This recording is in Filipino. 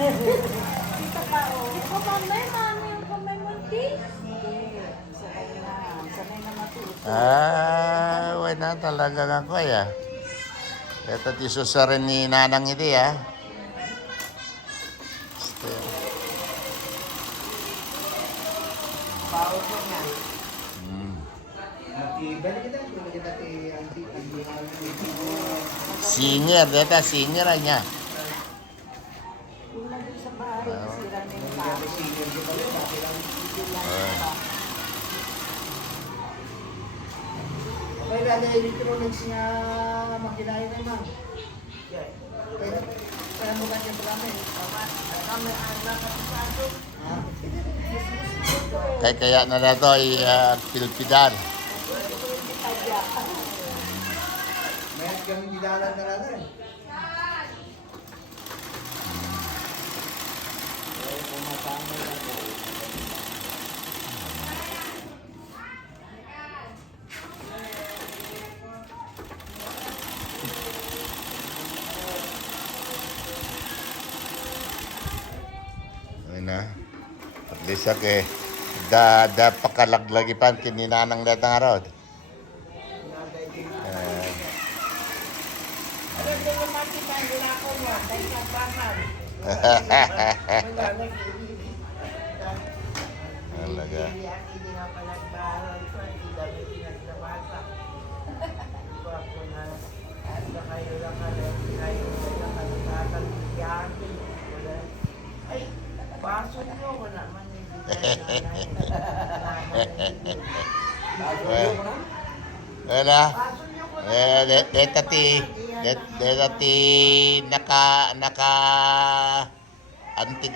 Kita ka, oh. Ikaw kamay, mami, yung kamay mo, di? Sige, sanay na matuto. Wala talaga ako ya. Ito tisusa rin ni nanang iti ya. Bawal ko nga. Singer, dito singer niya. Yung nandun sa bahay, sira na yung tao. Okay, dali electronics nga makinain naman. Kaya mo ganyan pala namin. Kami anak at pasado. Kaya na na ito pilpidan. Mayroon kami didalan na rin. Ayun na. At least da pakalaglag ipan kininanang datang araw. Talaga. Baso nyo, wala man Wala. Deta ti naka anting